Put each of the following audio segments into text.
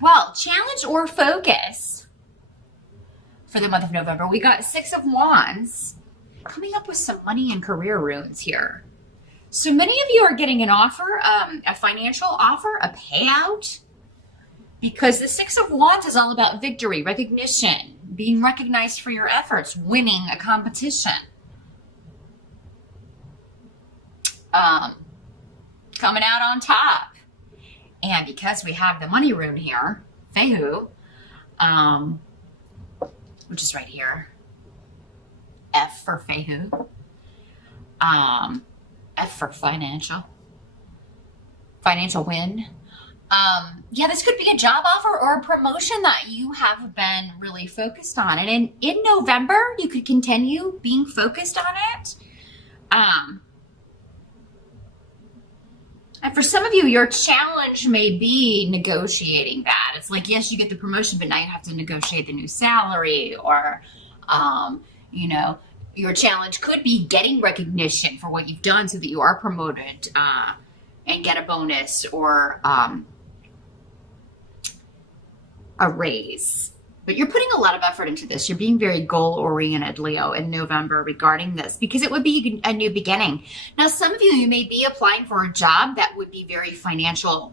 Well, challenge or focus for the month of November. We got Six of Wands coming up with some money and career runes here. So many of you are getting an offer, a financial offer, a payout, because the Six of Wands is all about victory, recognition, being recognized for your efforts, winning a competition. Coming out on top. And because we have the money rune here, Fehu, which is right here, F for Fehu, F for financial win. Yeah, this could be a job offer or a promotion that you have been really focused on. And in November, you could continue being focused on it. And for some of you, your challenge may be negotiating that. It's like, yes, you get the promotion, but now you have to negotiate the new salary, or, your challenge could be getting recognition for what you've done so that you are promoted and get a bonus or a raise. But you're putting a lot of effort into this. You're being very goal-oriented, Leo, in November regarding this, because it would be a new beginning. Now, some of you may be applying for a job that would be very financially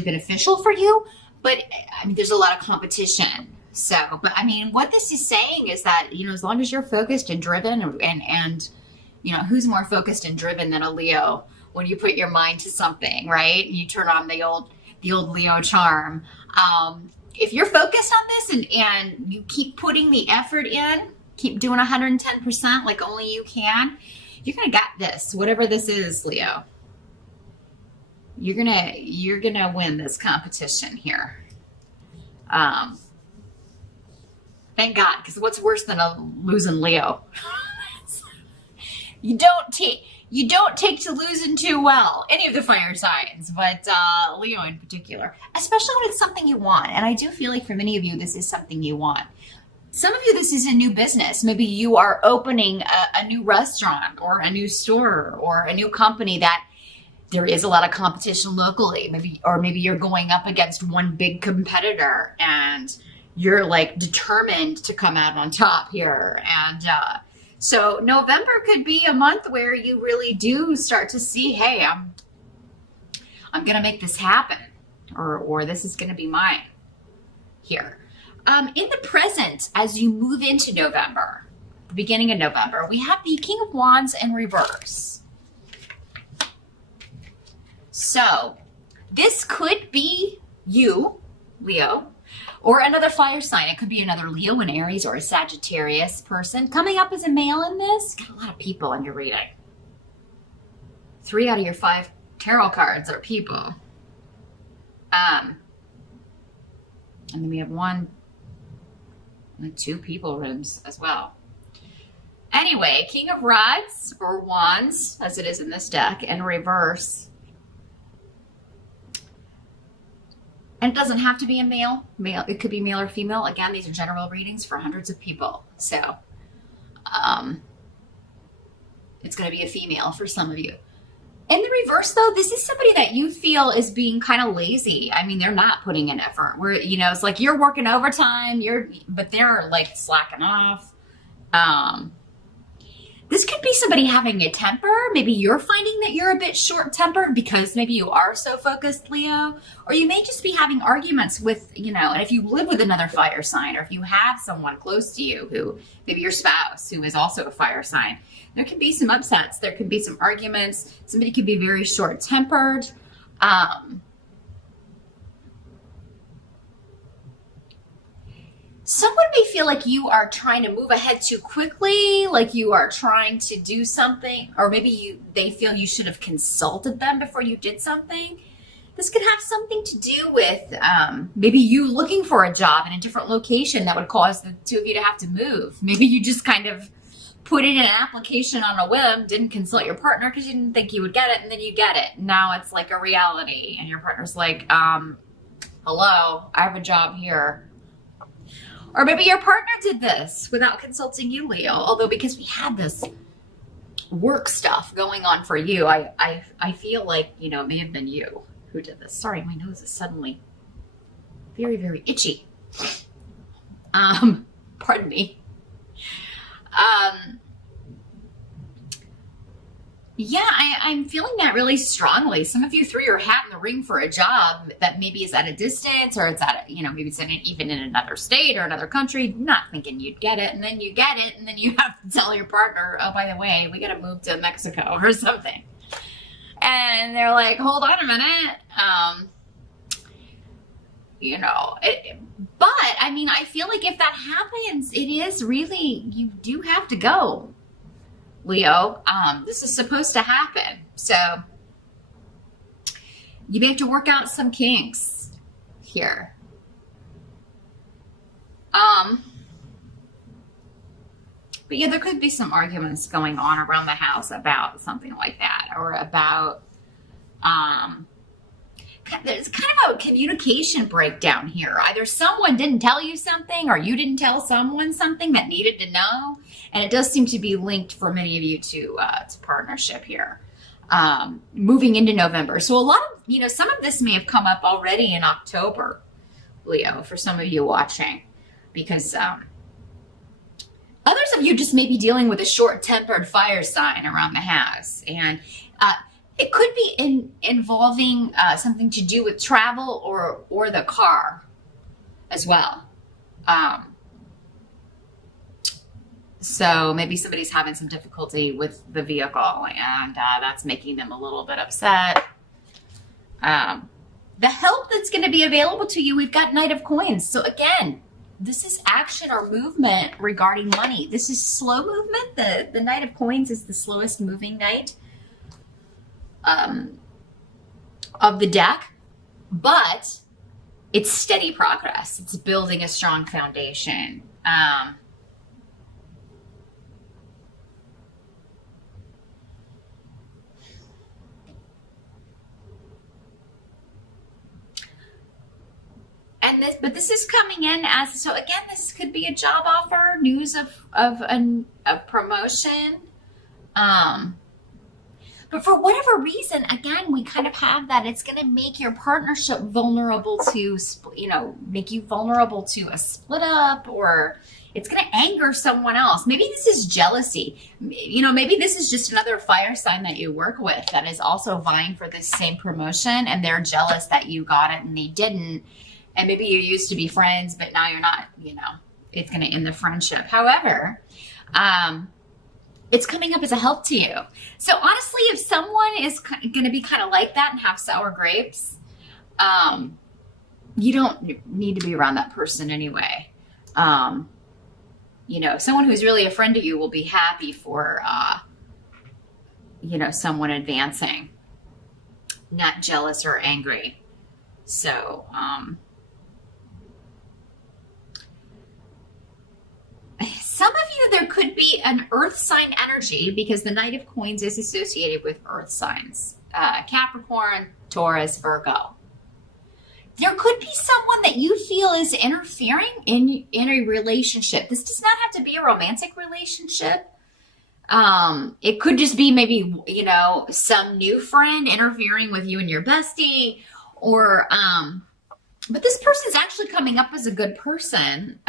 beneficial for you, but I mean, there's a lot of competition. So, but I mean, what this is saying is that, as long as you're focused and driven and who's more focused and driven than a Leo when you put your mind to something, right? You turn on the old Leo charm. If you're focused on this and you keep putting the effort in, keep doing 110% like only you can, you're going to get this, whatever this is, Leo. You're going to win this competition here. Thank God, because what's worse than a losing Leo? You don't take to losing too well, any of the fire signs, but Leo in particular, especially when it's something you want. And I do feel like for many of you, this is something you want. Some of you, this is a new business. Maybe you are opening a new restaurant or a new store or a new company that there is a lot of competition locally. Maybe you're going up against one big competitor and you're like determined to come out on top here. And so November could be a month where you really do start to see, hey, I'm going to make this happen, or this is going to be mine here. In the present, as you move into November, the beginning of November, we have the King of Wands in reverse. So this could be you, Leo, or another fire sign. It could be another Leo, an Aries, or a Sagittarius person. Coming up as a male in this, got a lot of people in your reading. 3 out of your 5 tarot cards are people. And then we have 2 people rooms as well. Anyway, King of Rods, or Wands, as it is in this deck, in reverse. And it doesn't have to be a male. It could be male or female. Again, these are general readings for hundreds of people. So it's going to be a female for some of you. In the reverse, though, this is somebody that you feel is being kind of lazy. I mean, they're not putting in effort. It's like you're working overtime, but they're like slacking off. This could be somebody having a temper. Maybe you're finding that you're a bit short-tempered because maybe you are so focused, Leo. Or you may just be having arguments with, and if you live with another fire sign, or if you have someone close to you who, maybe your spouse, who is also a fire sign, there can be some upsets. There can be some arguments. Somebody could be very short-tempered. Someone may feel like you are trying to move ahead too quickly, like you are trying to do something, or maybe they feel you should have consulted them before you did something. This could have something to do with maybe you looking for a job in a different location that would cause the two of you to have to move. Maybe you just kind of put in an application on a whim, didn't consult your partner because you didn't think you would get it, and then you get it. Now it's like a reality, and your partner's like, hello, I have a job here. Or maybe your partner did this without consulting you, Leo. Although because we had this work stuff going on for you, I feel like, it may have been you who did this. Sorry, my nose is suddenly very, very itchy. Pardon me. Yeah, I'm feeling that really strongly. Some of you threw your hat in the ring for a job that maybe is at a distance, or it's at, maybe it's even in another state or another country, not thinking you'd get it. And then you get it, and then you have to tell your partner, oh, by the way, we got to move to Mexico or something. And they're like, hold on a minute. But I mean, I feel like if that happens, it is really, you do have to go, Leo. This is supposed to happen. So you may have to work out some kinks here. But yeah, there could be some arguments going on around the house about something like that, or about, there's kind of a communication breakdown here. Either someone didn't tell you something, or you didn't tell someone something that needed to know. And it does seem to be linked for many of you to partnership here, moving into November. So a lot of, some of this may have come up already in October, Leo, for some of you watching, because others of you just may be dealing with a short-tempered fire sign around the house. And it could be involving something to do with travel or the car as well. So maybe somebody's having some difficulty with the vehicle, and that's making them a little bit upset. The help that's going to be available to you, we've got Knight of Coins. So again, this is action or movement regarding money. This is slow movement. The Knight of Coins is the slowest moving knight of the deck, but it's steady progress. It's building a strong foundation. But this is coming in as, so again, this could be a job offer, news of promotion. But for whatever reason, again, we kind of have that it's going to make your partnership vulnerable to, make you vulnerable to a split up, or it's going to anger someone else. Maybe this is jealousy. Maybe this is just another fire sign that you work with that is also vying for this same promotion, and they're jealous that you got it and they didn't. And maybe you used to be friends, but now you're not, it's going to end the friendship. However, it's coming up as a help to you. So honestly, if someone is going to be kind of like that and have sour grapes, you don't need to be around that person anyway. Someone who's really a friend to you will be happy for, someone advancing, not jealous or angry. So, some of you, there could be an earth sign energy, because the Knight of Coins is associated with earth signs. Capricorn, Taurus, Virgo. There could be someone that you feel is interfering in a relationship. This does not have to be a romantic relationship. It could just be maybe, some new friend interfering with you and your bestie, or, but this person's actually coming up as a good person.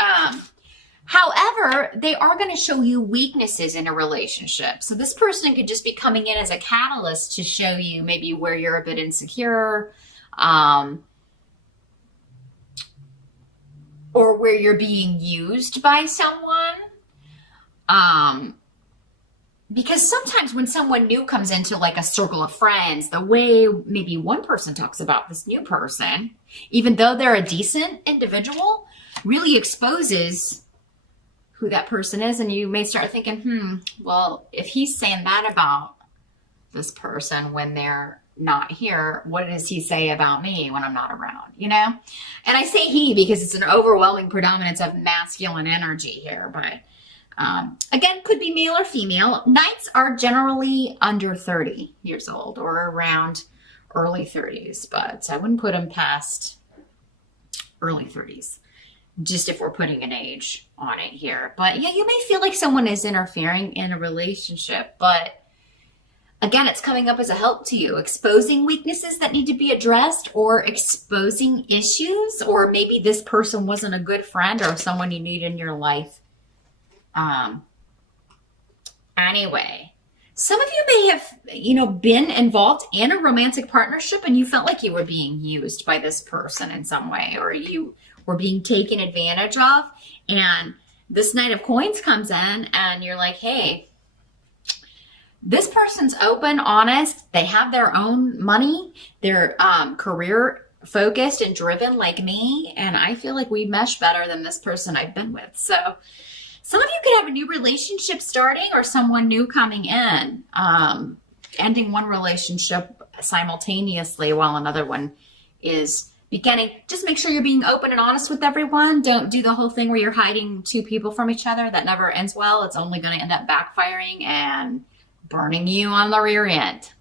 However, they are going to show you weaknesses in a relationship. So this person could just be coming in as a catalyst to show you maybe where you're a bit insecure, or where you're being used by someone. Because sometimes when someone new comes into like a circle of friends, the way maybe one person talks about this new person, even though they're a decent individual, really exposes who that person is. And you may start thinking, well, if he's saying that about this person when they're not here, what does he say about me when I'm not around, And I say he because it's an overwhelming predominance of masculine energy here, but again, could be male or female. Knights are generally under 30 years old or around early 30s, but I wouldn't put them past early 30s. Just if we're putting an age on it here. But yeah, you may feel like someone is interfering in a relationship, but Again, it's coming up as a help to you, exposing weaknesses that need to be addressed or exposing issues, or maybe this person wasn't a good friend or someone you need in your life. Anyway, some of you may have, been involved in a romantic partnership and you felt like you were being used by this person in some way, or you were being taken advantage of. And this Knight of Coins comes in and you're like, hey, this person's open, honest. They have their own money. They're career focused and driven like me. And I feel like we mesh better than this person I've been with. So some of you could have a new relationship starting or someone new coming in, ending one relationship simultaneously while another one is beginning. Just make sure you're being open and honest with everyone. Don't do the whole thing where you're hiding two people from each other. That never ends well. It's only going to end up backfiring and burning you on the rear end.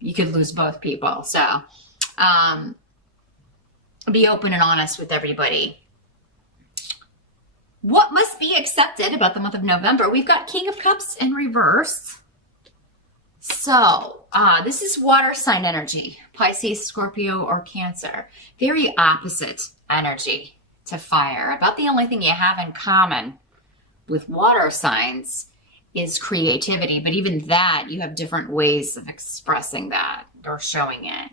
You could lose both people. So be open and honest with everybody. What must be accepted about the month of November? We've got King of Cups in reverse. So this is water sign energy, Pisces, Scorpio, or Cancer. Very opposite energy to fire. About the only thing you have in common with water signs is creativity, but even that, you have different ways of expressing that or showing it.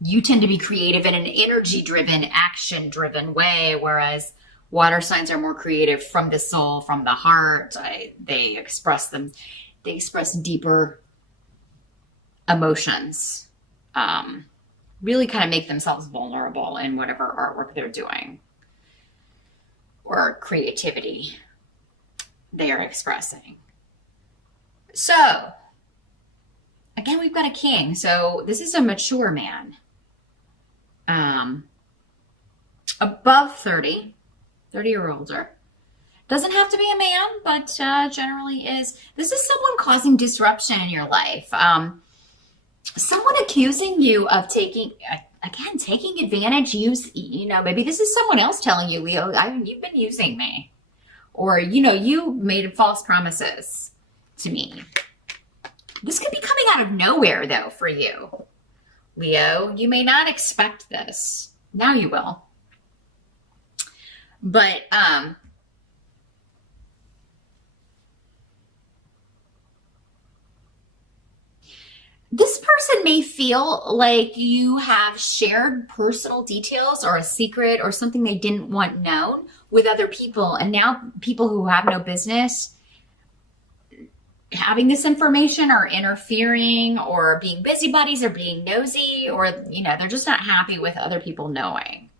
You tend to be creative in an energy-driven, action-driven way, whereas water signs are more creative from the soul, from the heart. They express deeper emotions, really kind of make themselves vulnerable in whatever artwork they're doing or creativity they are expressing. So again, we've got a king. So this is a mature man, above 30 or older. Doesn't have to be a man, but generally is. This is someone causing disruption in your life. Someone accusing you of taking advantage. Maybe this is someone else telling you, Leo, you've been using me. Or, you made false promises to me. This could be coming out of nowhere, though, for you, Leo. You may not expect this. Now you will. But, this person may feel like you have shared personal details or a secret or something they didn't want known with other people. And now people who have no business having this information are interfering or being busybodies or being nosy, or, they're just not happy with other people knowing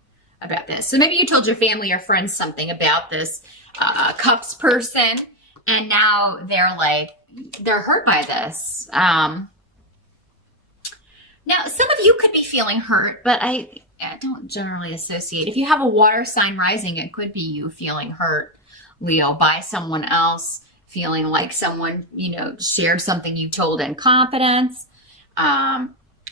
about this. So maybe you told your family or friends something about this Cups person, and now they're hurt by this. Now, some of you could be feeling hurt, but I don't generally associate. If you have a water sign rising, it could be you feeling hurt, Leo, by someone else, feeling like someone, shared something you told in confidence,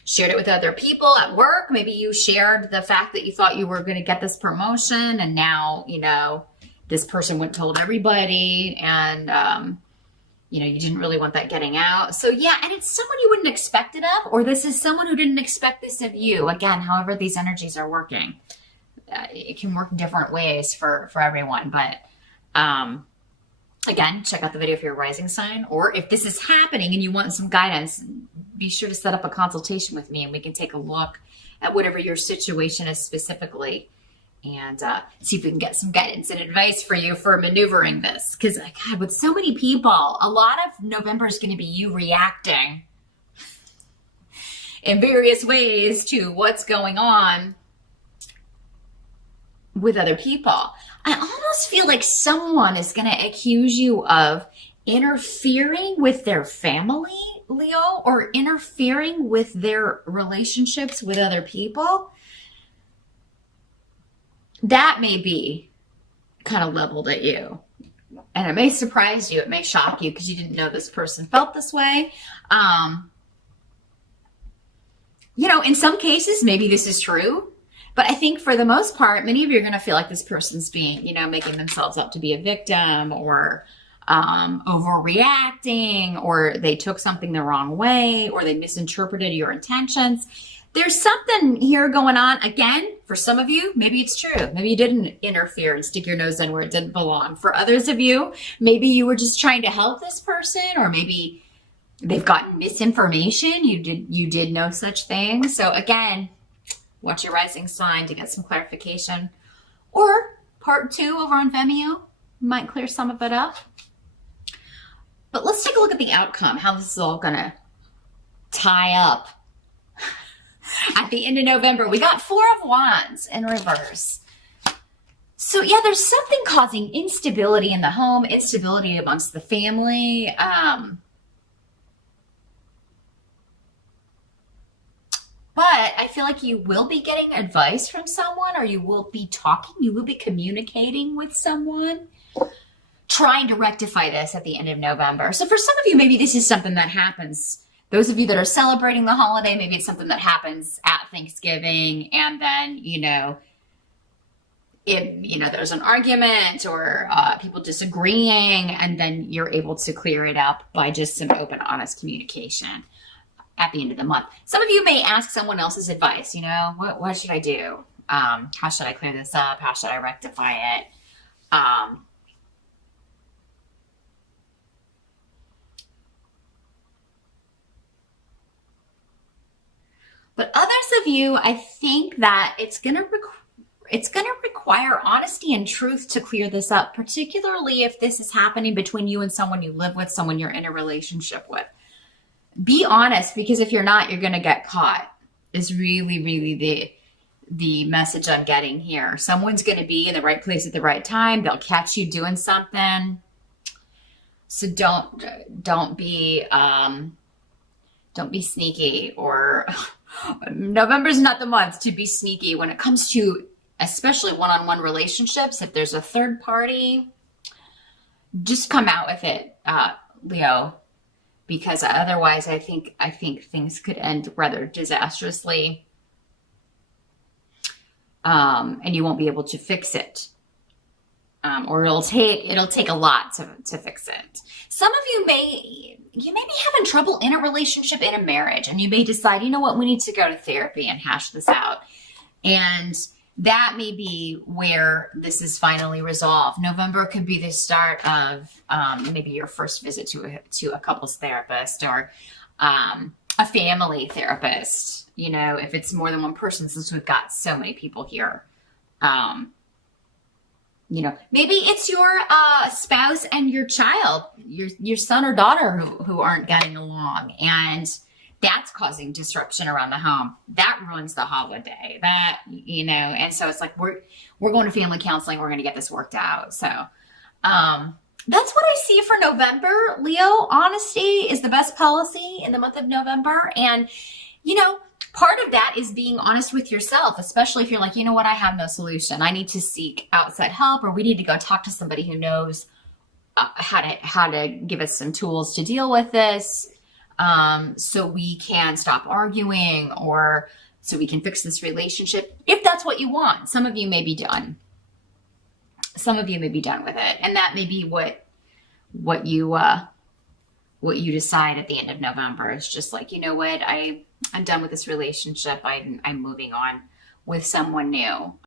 shared it with other people at work. Maybe you shared the fact that you thought you were going to get this promotion, and now, this person went and told everybody, and you didn't really want that getting out. So yeah, and it's someone you wouldn't expect it of, or this is someone who didn't expect this of you. Again, however these energies are working, it can work different ways for everyone. But again, check out the video for your rising sign, or if this is happening and you want some guidance, be sure to set up a consultation with me and we can take a look at whatever your situation is specifically, and see if we can get some guidance and advice for you for maneuvering this. Because, God, with so many people, a lot of November is going to be you reacting in various ways to what's going on with other people. I almost feel like someone is going to accuse you of interfering with their family, Leo, or interfering with their relationships with other people. That may be kind of leveled at you. And it may surprise you. It may shock you because you didn't know this person felt this way. In some cases, maybe this is true. But I think for the most part, many of you are going to feel like this person's being, making themselves up to be a victim, or overreacting, or they took something the wrong way, or they misinterpreted your intentions. There's something here going on. Again, for some of you, maybe it's true. Maybe you didn't interfere and stick your nose in where it didn't belong. For others of you, maybe you were just trying to help this person, or maybe they've gotten misinformation. You did no such thing. So again, watch your rising sign to get some clarification. Or part 2 over on Vimeo might clear some of it up. But let's take a look at the outcome, how this is all gonna tie up. At the end of November, we got 4 of Wands in reverse. So yeah, there's something causing instability in the home, instability amongst the family. But I feel like you will be getting advice from someone, or you will be talking, you will be communicating with someone, trying to rectify this at the end of November. So for some of you, maybe this is something that happens. Those of you that are celebrating the holiday, maybe it's something that happens at Thanksgiving, and then, there's an argument, or people disagreeing, and then you're able to clear it up by just some open, honest communication at the end of the month. Some of you may ask someone else's advice, what should I do? How should I clear this up? How should I rectify it? But others of you, I think that it's going to require honesty and truth to clear this up, particularly if this is happening between you and someone you live with, someone you're in a relationship with. Be honest, because if you're not, you're going to get caught, is really, really the message I'm getting here. Someone's going to be in the right place at the right time. They'll catch you doing something. So don't be sneaky, or November's not the month to be sneaky when it comes to especially one-on-one relationships. If there's a third party, just come out with it, Leo, because otherwise I think things could end rather disastrously, and you won't be able to fix it, or it'll take a lot to fix it. Some of you may be having trouble in a relationship, in a marriage, and you may decide, you know what, we need to go to therapy and hash this out. And that may be where this is finally resolved. November could be the start of maybe your first visit to a couples therapist, or a family therapist, if it's more than one person, since we've got so many people here. Maybe it's your spouse and your child, your son or daughter who aren't getting along, and that's causing disruption around the home. That ruins the holiday. And so it's like we're going to family counseling. We're going to get this worked out. So that's what I see for November, Leo. Honesty is the best policy in the month of November, and part of that is being honest with yourself, especially if you're like, you know what, I have no solution. I need to seek outside help, or we need to go talk to somebody who knows how to give us some tools to deal with this, so we can stop arguing, or so we can fix this relationship, if that's what you want. Some of you may be done. Some of you may be done with it, and that may be what you decide at the end of November. It's just like, you know what, I'm done with this relationship. I'm moving on with someone new.